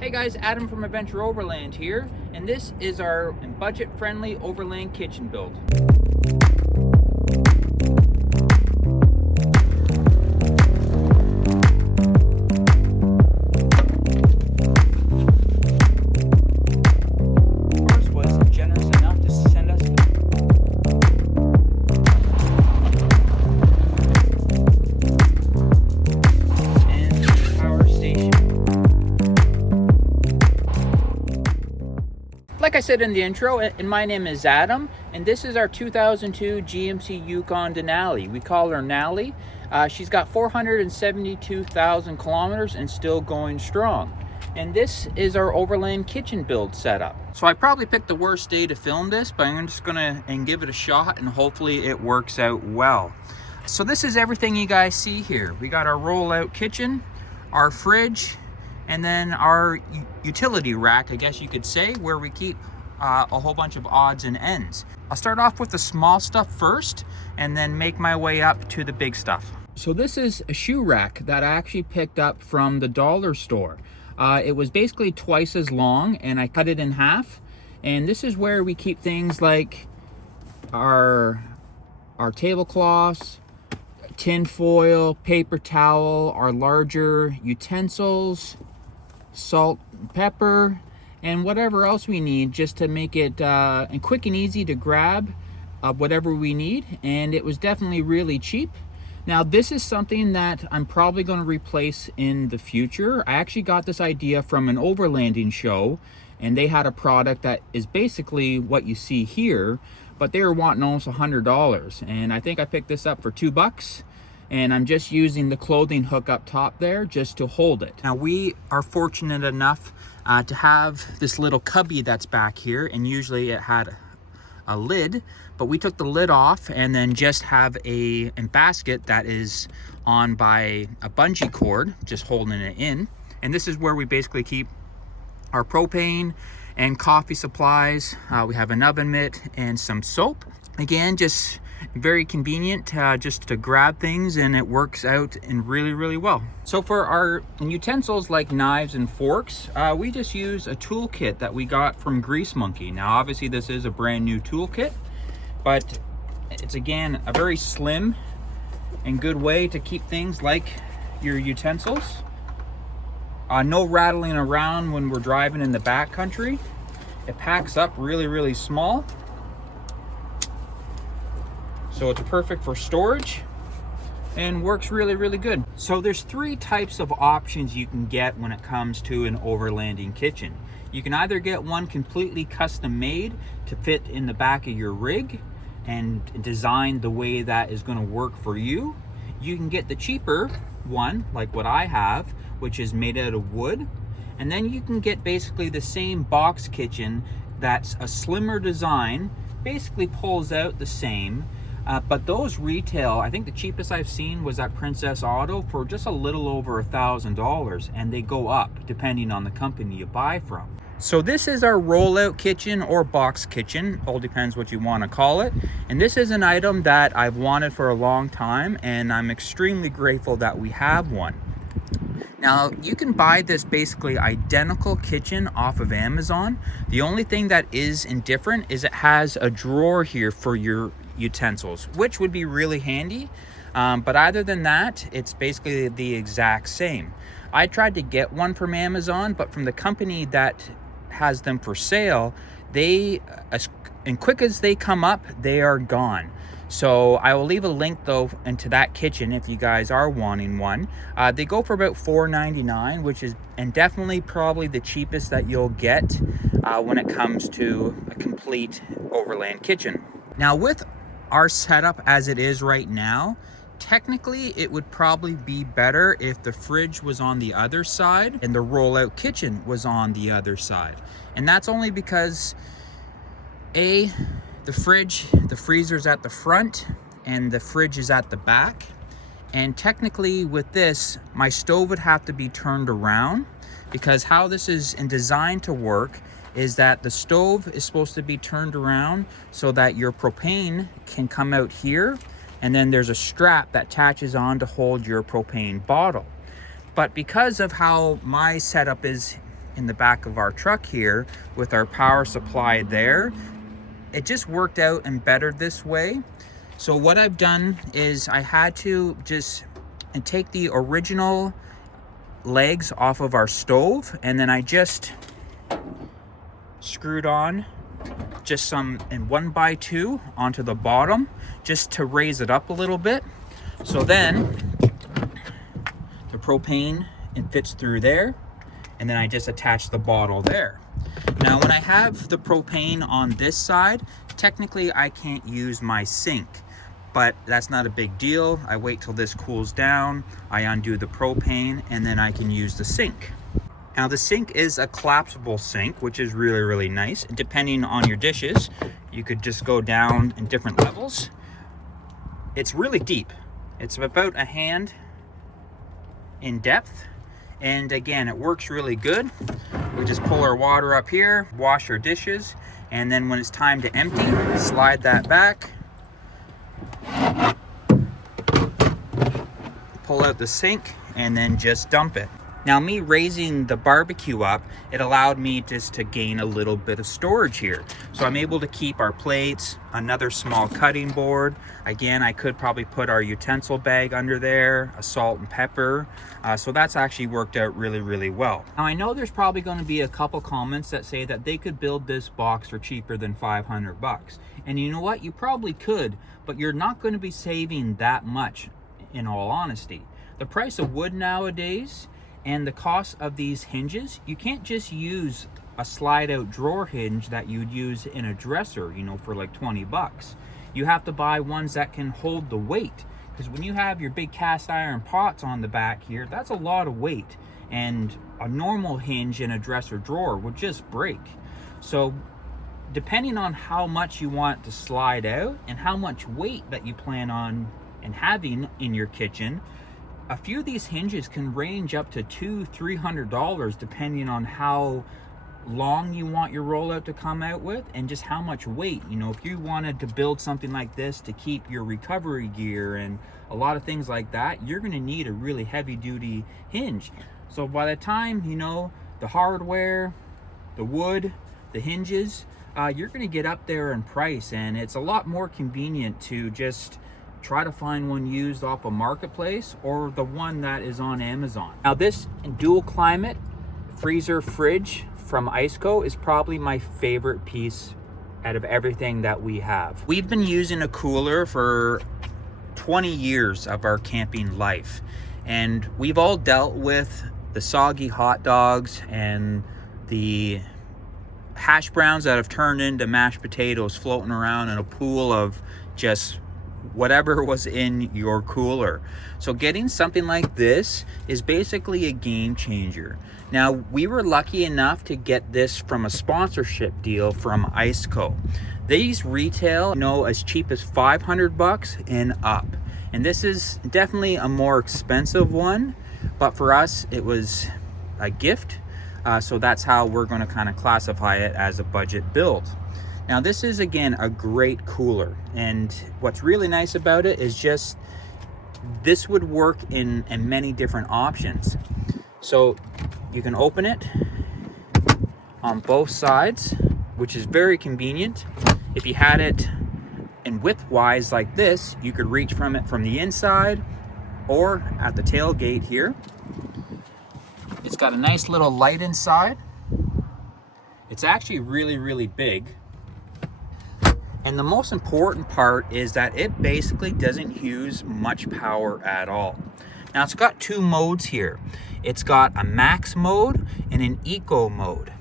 Hey guys, Adam from Adventure Overland here, and this is our budget-friendly Overland kitchen build. First was generous enough to send us and power station. Like I said in the intro, and my name is Adam, and this is our 2002 GMC Yukon Denali. We call her Nally. She's got 472,000 kilometers and still going strong. And this is our Overland kitchen build setup. So I probably picked the worst day to film this, but I'm just gonna give it a shot and hopefully it works out well. So this is everything you guys see here. We got our rollout kitchen, our fridge, and then our utility rack, I guess you could say, where we keep a whole bunch of odds and ends. I'll start off with the small stuff first and then make my way up to the big stuff. So this is a shoe rack that I actually picked up from the dollar store. It was basically twice as long and I cut it in half. And this is where we keep things like our tablecloths, tin foil, paper towel, our larger utensils, salt, pepper, and whatever else we need just to make it quick and easy to grab whatever we need. And it was definitely really cheap. Now this is something that I'm probably going to replace in the future. I actually got this idea from an overlanding show, and they had a product that is basically what you see here, but they were wanting almost $100, and I think I picked this up for $2. And I'm just using the clothing hook up top there just to hold it. Now we are fortunate enough to have this little cubby that's back here, and usually it had a lid, but we took the lid off and then just have a basket that is on by a bungee cord, just holding it in. And this is where we basically keep our propane and coffee supplies. We have an oven mitt and some soap. Again, just very convenient just to grab things, and it works out in really well. So for our utensils like knives and forks, we just use a toolkit that we got from Grease Monkey. Now obviously this is a brand new toolkit, but it's again a very slim and good way to keep things like your utensils. No rattling around when we're driving in the backcountry. It packs up really small. So it's perfect for storage and works really good. So there's three types of options you can get when it comes to an overlanding kitchen. You can either get one completely custom made to fit in the back of your rig and designed the way that is going to work for you. You can get the cheaper one, like what I have, which is made out of wood. And then you can get basically the same box kitchen that's a slimmer design, basically pulls out the same. But those retail, I think the cheapest I've seen was at Princess Auto for just a little over $1,000, and they go up depending on the company you buy from. So this is our rollout kitchen or box kitchen, all depends what you want to call it. And this is an item that I've wanted for a long time, and I'm extremely grateful that we have one. Now you can buy this basically identical kitchen off of Amazon. The only thing that is indifferent is it has a drawer here for your utensils, which would be really handy, but other than that, it's basically the exact same. I tried to get one from Amazon, but from the company that has them for sale, they as quick as they come up, they are gone. So I will leave a link though into that kitchen if you guys are wanting one. They go for about $4.99, which is and definitely probably the cheapest that you'll get when it comes to a complete overland kitchen. Now with our setup as it is right now, technically it would probably be better if the fridge was on the other side and the rollout kitchen was on the other side. And that's only because the freezer's at the front and the fridge is at the back. And technically with this, my stove would have to be turned around, because how this is designed to work is that the stove is supposed to be turned around so that your propane can come out here, and then there's a strap that attaches on to hold your propane bottle. But because of how my setup is in the back of our truck here with our power supply there. It just worked out and better this way. So what I've done is I had to just take the original legs off of our stove, and then I just screwed on just some in 1x2 onto the bottom just to raise it up a little bit. So then the propane, it fits through there, and then I just attach the bottle there. Now when I have the propane on this side, technically I can't use my sink, but that's not a big deal. I wait till this cools down, I undo the propane, and then I can use the sink. Now the sink is a collapsible sink, which is really, really nice. Depending on your dishes, you could just go down in different levels. It's really deep. It's about a hand in depth. And again, it works really good. We just pull our water up here, wash our dishes, and then when it's time to empty, slide that back, pull out the sink, and then just dump it. Now me raising the barbecue up, it allowed me just to gain a little bit of storage here. So I'm able to keep our plates, another small cutting board. Again, I could probably put our utensil bag under there, a salt and pepper. So that's actually worked out really, really well. Now I know there's probably going to be a couple comments that say that they could build this box for cheaper than 500 bucks. And you know what? You probably could, but you're not going to be saving that much in all honesty. The price of wood nowadays and the cost of these hinges, you can't just use a slide out drawer hinge that you'd use in a dresser, you know, for like 20 bucks. You have to buy ones that can hold the weight, because when you have your big cast iron pots on the back here, that's a lot of weight, and a normal hinge in a dresser drawer would just break. So depending on how much you want to slide out and how much weight that you plan on and having in your kitchen, a few of these hinges can range up to $200-300 depending on how long you want your rollout to come out with and just how much weight. You know, if you wanted to build something like this to keep your recovery gear and a lot of things like that, you're going to need a really heavy duty hinge. So by the time, you know, the hardware, the wood, the hinges, you're going to get up there in price, and it's a lot more convenient to just try to find one used off a marketplace or the one that is on Amazon. Now this dual climate freezer fridge from Iceco is probably my favorite piece out of everything that we have. We've been using a cooler for 20 years of our camping life, and we've all dealt with the soggy hot dogs and the hash browns that have turned into mashed potatoes floating around in a pool of just whatever was in your cooler. So getting something like this is basically a game changer. Now we were lucky enough to get this from a sponsorship deal from Iceco. These retail, you know, as cheap as 500 bucks and up, and this is definitely a more expensive one, but for us it was a gift, so that's how we're going to kind of classify it as a budget build. Now this is again a great cooler, and what's really nice about it is just this would work in many different options. So you can open it on both sides, which is very convenient. If you had it in width-wise like this, you could reach from it from the inside or at the tailgate here. It's got a nice little light inside. It's actually really, really big. And the most important part is that it basically doesn't use much power at all. Now it's got two modes here. It's got a max mode and an eco mode.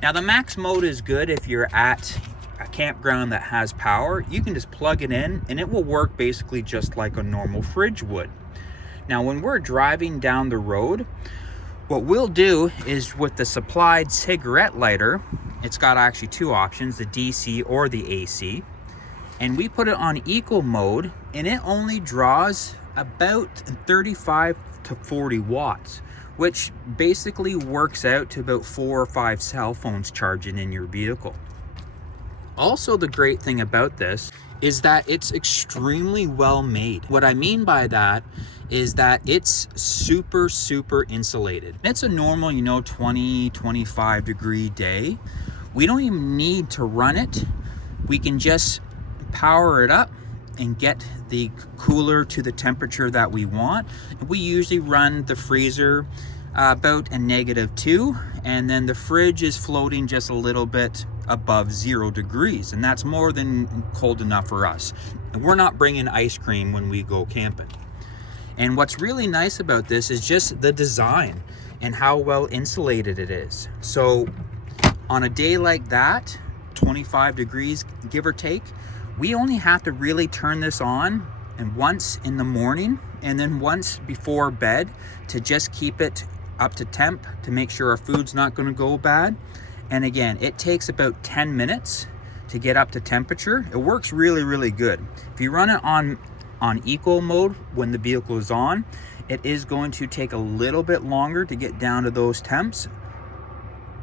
Now the max mode is good if you're at a campground that has power. You can just plug it in and it will work basically just like a normal fridge would. Now when we're driving down the road, what we'll do is with the supplied cigarette lighter, it's got actually two options, the DC or the AC, and we put it on eco mode and it only draws about 35 to 40 watts, which basically works out to about 4 or 5 cell phones charging in your vehicle. Also, the great thing about this is that it's extremely well made. What I mean by that is that it's super insulated. It's a normal, 20-25 degree day. We don't even need to run it. We can just power it up and get the cooler to the temperature that we want. We usually run the freezer about a -2, and then the fridge is floating just a little bit above 0 degrees, and that's more than cold enough for us. And we're not bringing ice cream when we go camping. And what's really nice about this is just the design and how well insulated it is. So on a day like that, 25 degrees give or take, we only have to really turn this on and once in the morning and then once before bed to just keep it up to temp to make sure our food's not going to go bad. And again, it takes about 10 minutes to get up to temperature. It works really good. If you run it on eco mode when the vehicle is on, it is going to take a little bit longer to get down to those temps,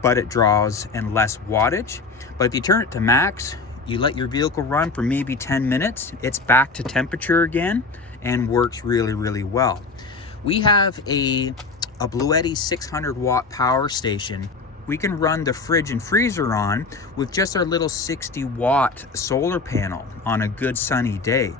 but it draws and less wattage. But if you turn it to max, you let your vehicle run for maybe 10 minutes, it's back to temperature again and works really well. We have a Bluetti 600 watt power station. We can run the fridge and freezer on with just our little 60 watt solar panel on a good sunny day.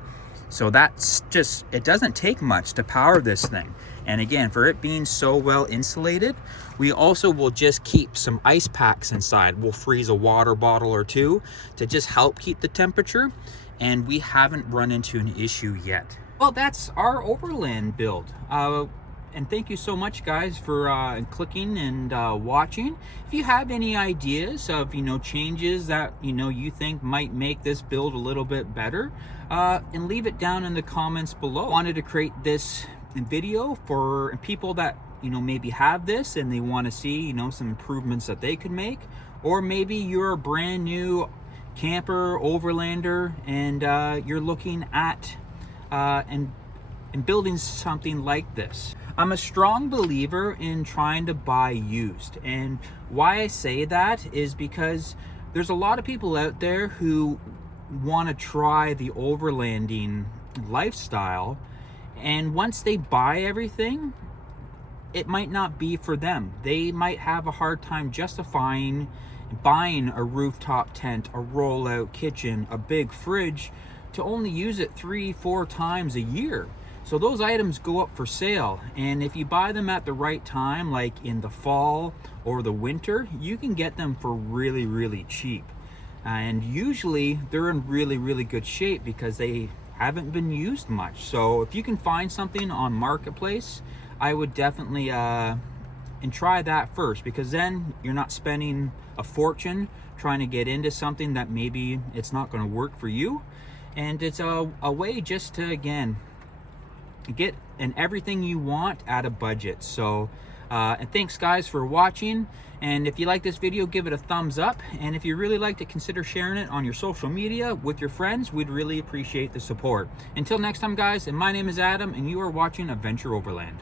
So that's just, it doesn't take much to power this thing. And again, for it being so well insulated, we also will just keep some ice packs inside. We'll freeze a water bottle or two to just help keep the temperature. And we haven't run into an issue yet. Well, that's our Overland build. And thank you so much, guys, for clicking and watching. If you have any ideas of changes that you think might make this build a little bit better, and leave it down in the comments below. I wanted to create this video for people that maybe have this and they want to see some improvements that they could make, or maybe you're a brand new camper, overlander, and you're looking at and building something like this. I'm a strong believer in trying to buy used, and why I say that is because there's a lot of people out there who want to try the overlanding lifestyle, and once they buy everything, it might not be for them. They might have a hard time justifying buying a rooftop tent, a rollout kitchen, a big fridge, to only use it 3-4 times a year. So those items go up for sale, and if you buy them at the right time, like in the fall or the winter, you can get them for really cheap. And usually they're in really good shape because they haven't been used much. So if you can find something on Marketplace, I would definitely and try that first, because then you're not spending a fortune trying to get into something that maybe it's not going to work for you. And it's a way just to, again, get everything you want at a budget. So and thanks, guys, for watching. And if you like this video, give it a thumbs up, and if you really like it, consider sharing it on your social media with your friends. We'd really appreciate the support. Until next time, guys, and my name is Adam, and you are watching Adventure Overland.